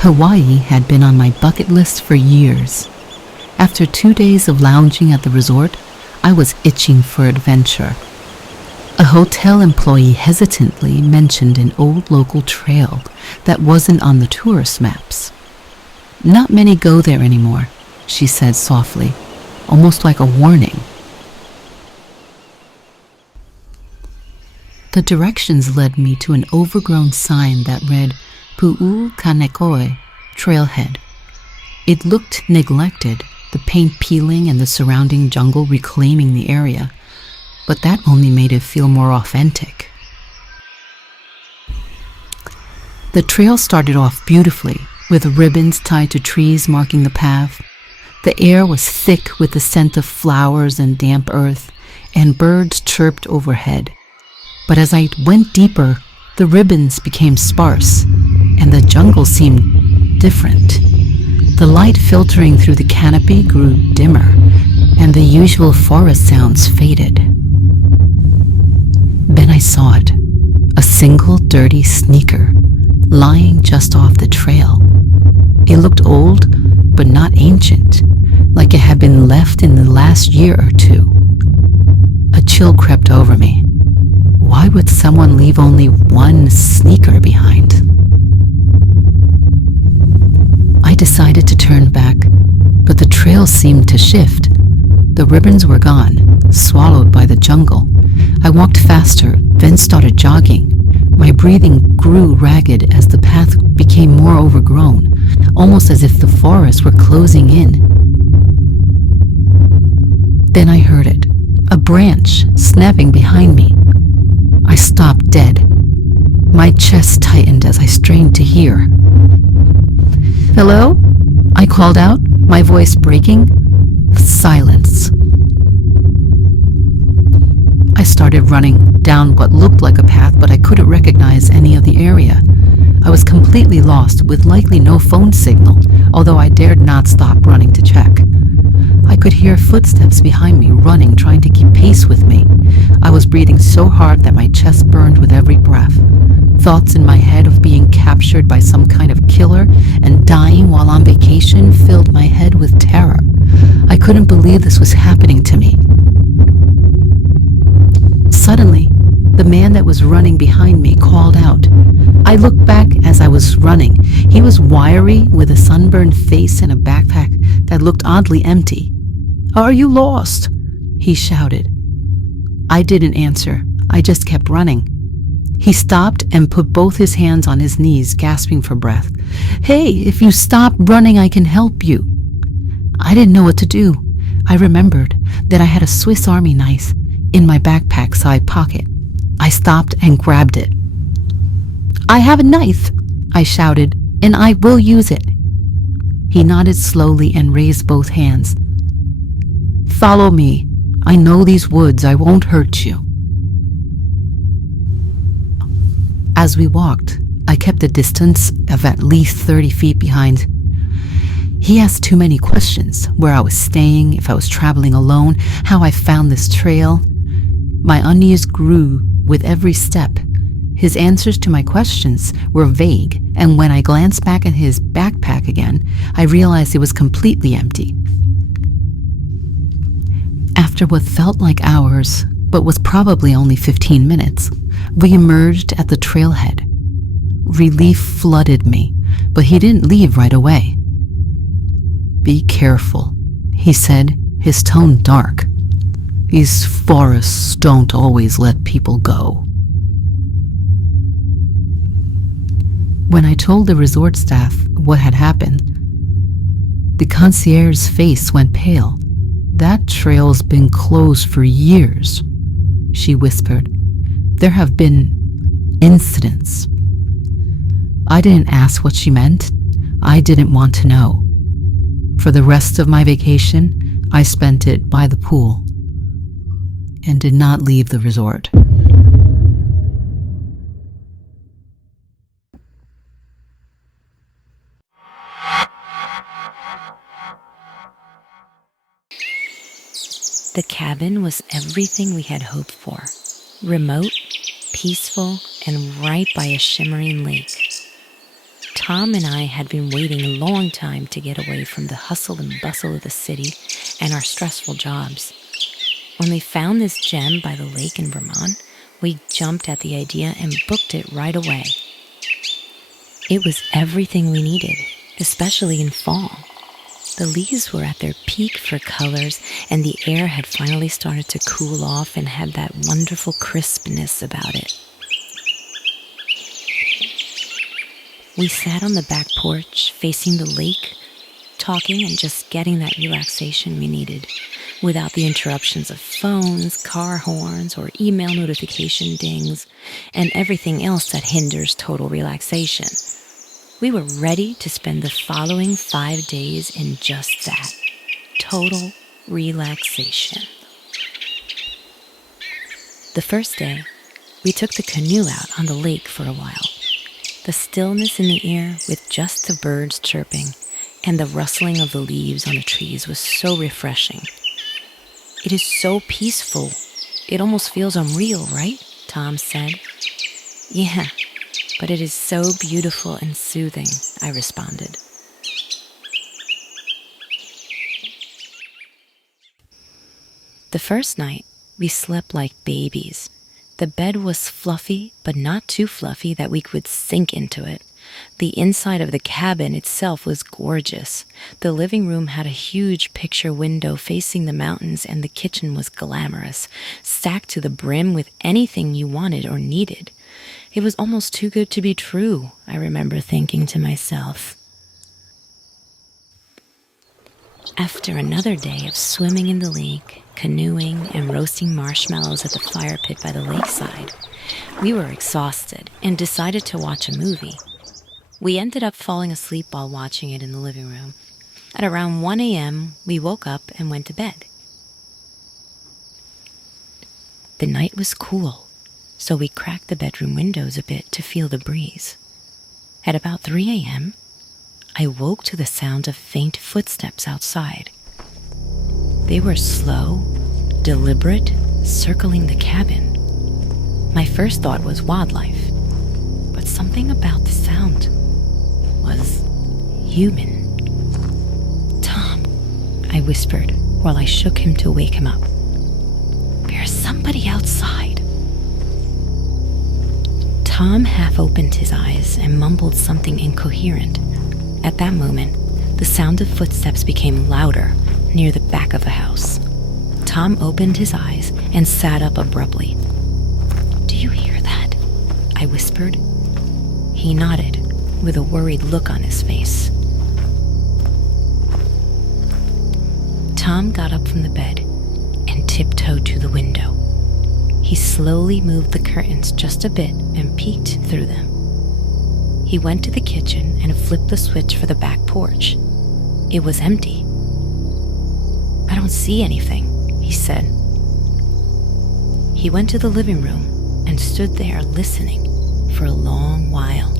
Hawaii had been on my bucket list for years. After 2 days of lounging at the resort, I was itching for adventure. A hotel employee hesitantly mentioned an old local trail that wasn't on the tourist maps. "Not many go there anymore," she said softly, almost like a warning. The directions led me to an overgrown sign that read Pu'u Kanekoe Trailhead. It looked neglected, the paint peeling and the surrounding jungle reclaiming the area, but that only made it feel more authentic. The trail started off beautifully, with ribbons tied to trees marking the path. The air was thick with the scent of flowers and damp earth, and birds chirped overhead. But as I went deeper, the ribbons became sparse, and the jungle seemed different. The light filtering through the canopy grew dimmer, and the usual forest sounds faded. Then I saw it, a single dirty sneaker, lying just off the trail. It looked old, but not ancient, like it had been left in the last year or two. A chill crept over me. Why would someone leave only one sneaker behind? I decided to turn back, but the trail seemed to shift. The ribbons were gone, swallowed by the jungle. I walked faster, then started jogging. My breathing grew ragged as the path became more overgrown, almost as if the forest were closing in. Then I heard it, a branch snapping behind me. I stopped dead. My chest tightened as I strained to hear. "Hello?" I called out, my voice breaking. Silence. I started running down what looked like a path, but I couldn't recognize any of the area. I was completely lost, with likely no phone signal, although I dared not stop running to check. I could hear footsteps behind me running, trying to keep pace with me. I was breathing so hard that my chest burned with every breath. Thoughts in my head of being captured by some kind of killer and dying while on vacation filled my head with terror. I couldn't believe this was happening to me. Suddenly, the man that was running behind me called out. I looked back as I was running. He was wiry, with a sunburned face and a backpack that looked oddly empty. "Are you lost?" he shouted. I didn't answer. I just kept running. He stopped and put both his hands on his knees, gasping for breath. "Hey, if you stop running, I can help you." I didn't know what to do. I remembered that I had a Swiss Army knife in my backpack side pocket. I stopped and grabbed it. "I have a knife," I shouted, "and I will use it." He nodded slowly and raised both hands. "Follow me. I know these woods. I won't hurt you." As we walked, I kept a distance of at least 30 feet behind. He asked too many questions: where I was staying, if I was traveling alone, how I found this trail. My unease grew with every step. His answers to my questions were vague, and when I glanced back at his backpack again, I realized it was completely empty. After what felt like hours, but was probably only 15 minutes, we emerged at the trailhead. Relief flooded me, but he didn't leave right away. "Be careful," he said, his tone dark. "These forests don't always let people go." When I told the resort staff what had happened, the concierge's face went pale. "That trail's been closed for years," she whispered. "There have been incidents." I didn't ask what she meant. I didn't want to know. For the rest of my vacation, I spent it by the pool and did not leave the resort. The cabin was everything we had hoped for. Remote, peaceful, and right by a shimmering lake. Tom and I had been waiting a long time to get away from the hustle and bustle of the city and our stressful jobs. When we found this gem by the lake in Vermont, we jumped at the idea and booked it right away. It was everything we needed, especially in fall. The leaves were at their peak for colors, and the air had finally started to cool off and had that wonderful crispness about it. We sat on the back porch, facing the lake, talking and just getting that relaxation we needed, without the interruptions of phones, car horns, or email notification dings, and everything else that hinders total relaxation. We were ready to spend the following 5 days in just that, total relaxation. The first day, we took the canoe out on the lake for a while. The stillness in the air with just the birds chirping and the rustling of the leaves on the trees was so refreshing. It is so peaceful. It almost feels unreal, right? Tom said. Yeah, but it is so beautiful and soothing, I responded. The first night, we slept like babies. The bed was fluffy, but not too fluffy that we could sink into it. The inside of the cabin itself was gorgeous. The living room had a huge picture window facing the mountains, and the kitchen was glamorous, stacked to the brim with anything you wanted or needed. It was almost too good to be true, I remember thinking to myself. After another day of swimming in the lake, canoeing, and roasting marshmallows at the fire pit by the lakeside, we were exhausted and decided to watch a movie. We ended up falling asleep while watching it in the living room. At around 1 a.m., we woke up and went to bed. The night was cool, so we cracked the bedroom windows a bit to feel the breeze. At about 3 a.m., I woke to the sound of faint footsteps outside. They were slow, deliberate, circling the cabin. My first thought was wildlife, but something about the sound was human. Tom, I whispered while I shook him to wake him up. There's somebody outside. Tom half opened his eyes and mumbled something incoherent. At that moment, the sound of footsteps became louder near the back of the house. Tom opened his eyes and sat up abruptly. Do you hear that? I whispered. He nodded, with a worried look on his face. Tom got up from the bed and tiptoed to the window. He slowly moved the curtains just a bit and peeked through them. He went to the kitchen and flipped the switch for the back porch. It was empty. I don't see anything, he said. He went to the living room and stood there listening for a long while,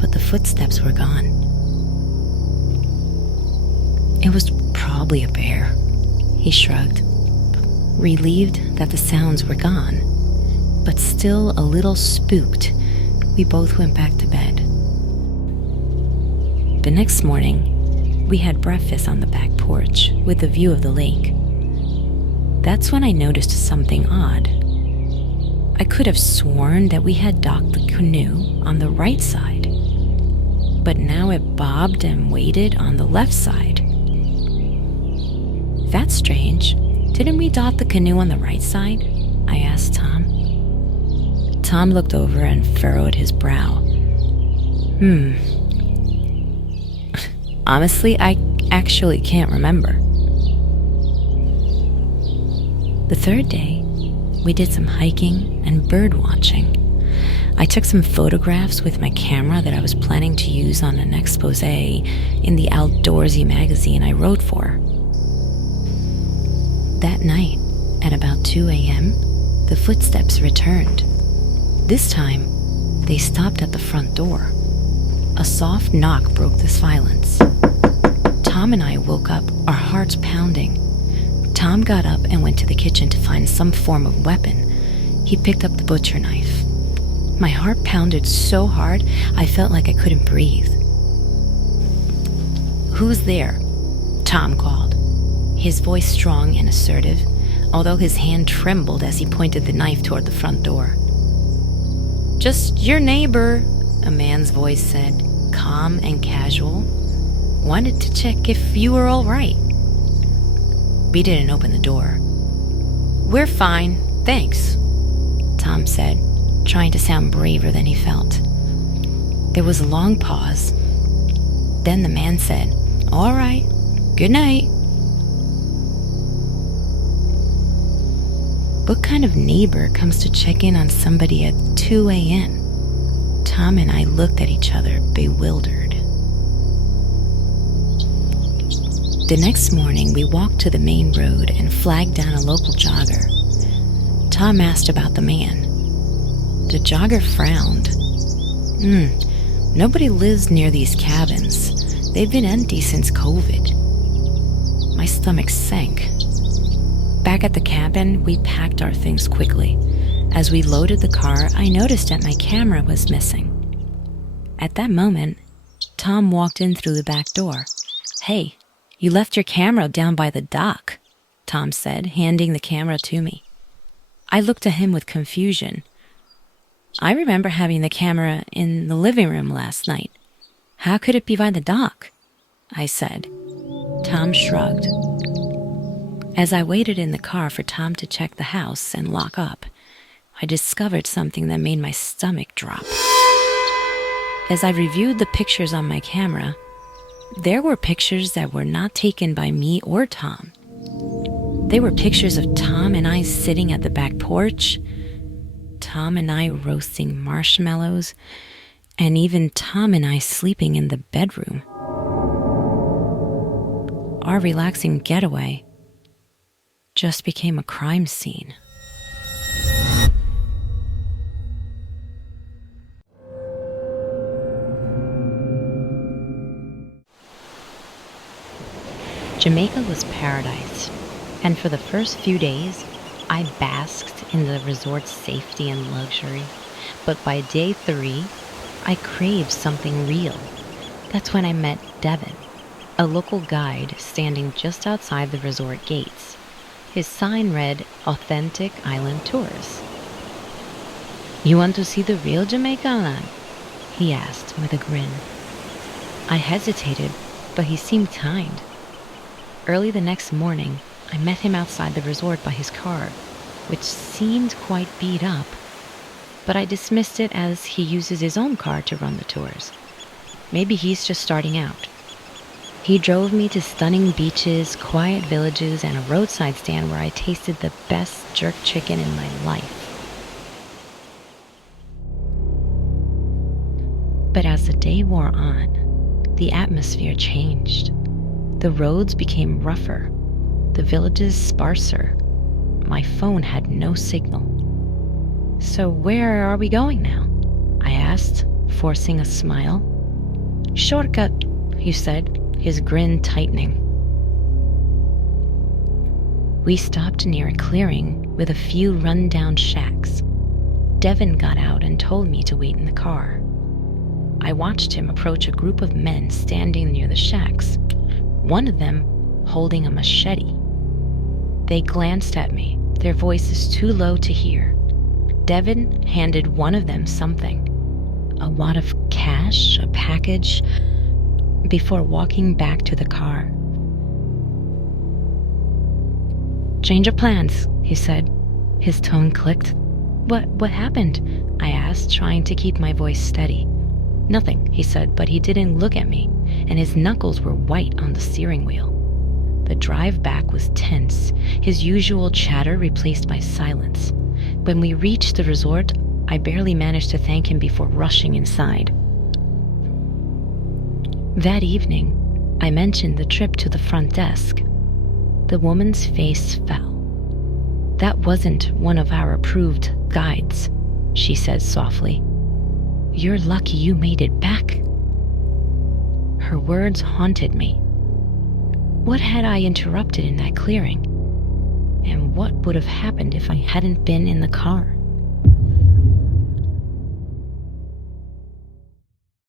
but the footsteps were gone. It was probably a bear, he shrugged, relieved that the sounds were gone, but still a little spooked. We both went back to bed. The next morning, we had breakfast on the back porch with a view of the lake. That's when I noticed something odd. I could have sworn that we had docked the canoe on the right side, but now it bobbed and waited on the left side. That's strange. Didn't we dock the canoe on the right side? I asked Tom. Tom looked over and furrowed his brow. Honestly, I actually can't remember. The third day, we did some hiking and bird watching. I took some photographs with my camera that I was planning to use on an expose in the outdoorsy magazine I wrote for. That night, at about 2 a.m., the footsteps returned. This time, they stopped at the front door. A soft knock broke the silence. Tom and I woke up, our hearts pounding. Tom got up and went to the kitchen to find some form of weapon. He picked up the butcher knife. My heart pounded so hard, I felt like I couldn't breathe. "Who's there?" Tom called, his voice strong and assertive, although his hand trembled as he pointed the knife toward the front door. "Just your neighbor," a man's voice said, calm and casual. "Wanted to check if you were all right." We didn't open the door. "We're fine, thanks," Tom said, trying to sound braver than he felt. There was a long pause. Then the man said, "All right, good night." What kind of neighbor comes to check in on somebody at 2 a.m.? Tom and I looked at each other, bewildered. The next morning, we walked to the main road and flagged down a local jogger. Tom asked about the man. The jogger frowned. Nobody lives near these cabins. They've been empty since COVID. My stomach sank. Back at the cabin, we packed our things quickly. As we loaded the car, I noticed that my camera was missing. At that moment, Tom walked in through the back door. "Hey, you left your camera down by the dock," Tom said, handing the camera to me. I looked at him with confusion. "I remember having the camera in the living room last night. How could it be by the dock?" I said. Tom shrugged. As I waited in the car for Tom to check the house and lock up, I discovered something that made my stomach drop. As I reviewed the pictures on my camera, there were pictures that were not taken by me or Tom. They were pictures of Tom and I sitting at the back porch, Tom and I roasting marshmallows, and even Tom and I sleeping in the bedroom. Our relaxing getaway just became a crime scene. Jamaica was paradise, and for the first few days, I basked in the resort's safety and luxury. But by day 3, I craved something real. That's when I met Devin, a local guide standing just outside the resort gates. His sign read, "Authentic Island Tours." "You want to see the real Jamaica?" he asked with a grin. I hesitated, but he seemed kind. Early the next morning, I met him outside the resort by his car, which seemed quite beat up, but I dismissed it as he uses his own car to run the tours. Maybe he's just starting out. He drove me to stunning beaches, quiet villages, and a roadside stand where I tasted the best jerk chicken in my life. But as the day wore on, the atmosphere changed. The roads became rougher, the villages sparser. My phone had no signal. "So where are we going now?" I asked, forcing a smile. "Shortcut," he said, his grin tightening. We stopped near a clearing with a few run-down shacks. Devin got out and told me to wait in the car. I watched him approach a group of men standing near the shacks, one of them holding a machete. They glanced at me, their voices too low to hear. Devin handed one of them something, a wad of cash, a package, before walking back to the car. "Change of plans," he said. His tone clicked. What happened?" I asked, trying to keep my voice steady. "Nothing," he said, but he didn't look at me, and his knuckles were white on the steering wheel. The drive back was tense, his usual chatter replaced by silence. When we reached the resort, I barely managed to thank him before rushing inside. That evening, I mentioned the trip to the front desk. The woman's face fell. "That wasn't one of our approved guides," she said softly. "You're lucky you made it back." Her words haunted me. What had I interrupted in that clearing? And what would have happened if I hadn't been in the car?